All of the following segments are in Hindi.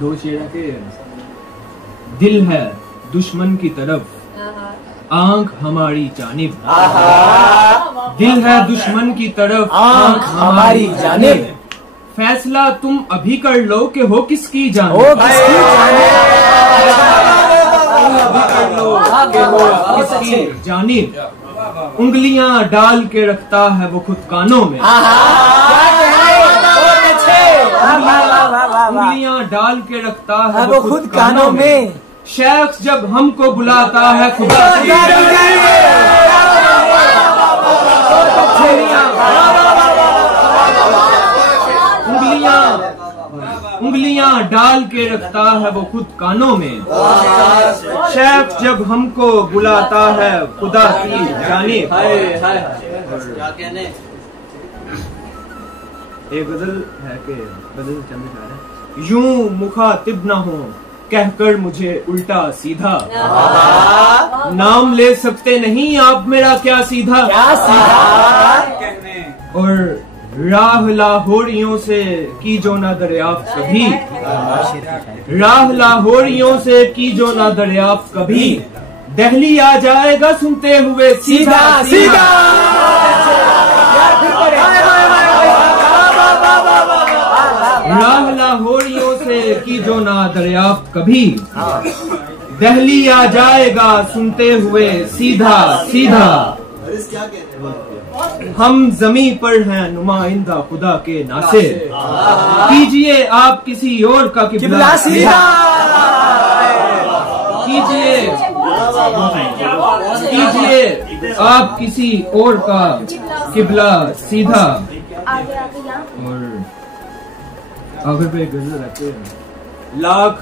दो शेर के दिल है दुश्मन की तरफ, आंख हमारी जानिब। दिल है दुश्मन की तरफ, आंख हमारी जानिब। फैसला तुम अभी कर लो कि हो किसकी जानिब। अभी कर लो कि हो किसकी जानिब। उंगलियां डाल के रखता है वो खुद कानों में। उंगलियां डाल के रखता है वो खुद कानों में। शख्स जब हमको बुलाता है खुदा उंगलियां डाल के रखता है वो खुद कानों में। शख्स जब हमको बुलाता है खुदा की जानिब। एक गजल है कि गजल चंद है, यूं मुखातिब न हो कहकर मुझे उल्टा सीधा। नाम ले सकते नहीं आप मेरा क्या सीधा। और राह लाहौरियों से की जो ना दरियाफ्त कभी। राह लाहौरियों से की जो ना दरियाफ्त कभी। दिल्ली आ जाएगा सुनते हुए सीधा सीधा। राह लाहौरियों से की जो ना दरियाफ्त कभी। दिल्ली आ जाएगा सुनते हुए सीधा सीधा। हम जमी पर हैं नुमाइंदा खुदा के नासे। कीजिए आप किसी और का किबला सीधा। कीजिए आप किसी और का किबला सीधा। और आगे पे गजल रहते हैं, लाख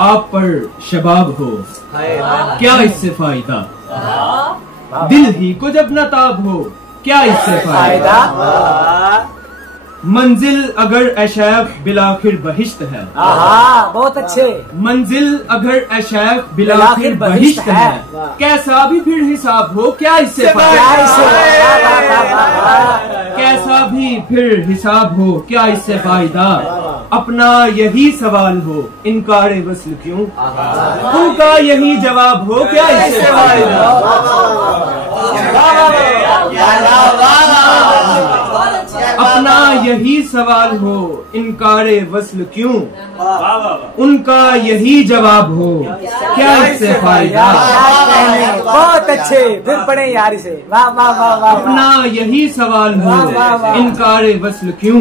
आप पर शबाब हो क्या इससे फायदा। दिल ही को जब नताब हो क्या इससे फायदा। मंजिल अगर ऐशैफ बिलाखिर बहिश्त है। बहुत अच्छे। मंजिल अगर ऐशैफ बिलाखिर बहिश्त है। कैसा भी फिर हिसाब हो क्या इससे कैसा भी फिर हिसाब हो क्या इससे फायदा। अपना यही सवाल हो इनकारे वस्ल क्यों। उनका यही जवाब हो क्या इससे फायदा। अपना यही सवाल हो इनकारे वस्ल क्यों। उनका यही जवाब हो क्या इससे फायदा। बहुत अच्छे, फिर पढ़े यार से। वाह वाह वाह वाह। अपना यही सवाल हो इनकारे वस्ल क्यों।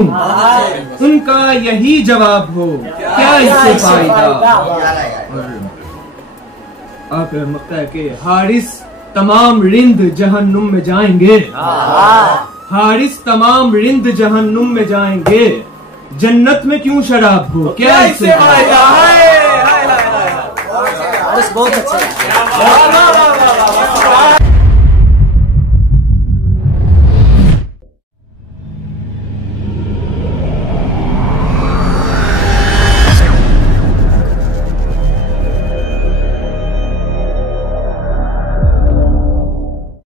उनका यही जवाब हो क्या इससे फायदा। आप मकता है कि हारिस तमाम रिंद जहन्नुम में जाएंगे। हारिस तमाम रिंद जहन्नुम में जाएंगे। जन्नत में क्यों शराब हो क्या इससे फायदा। बहुत अच्छा।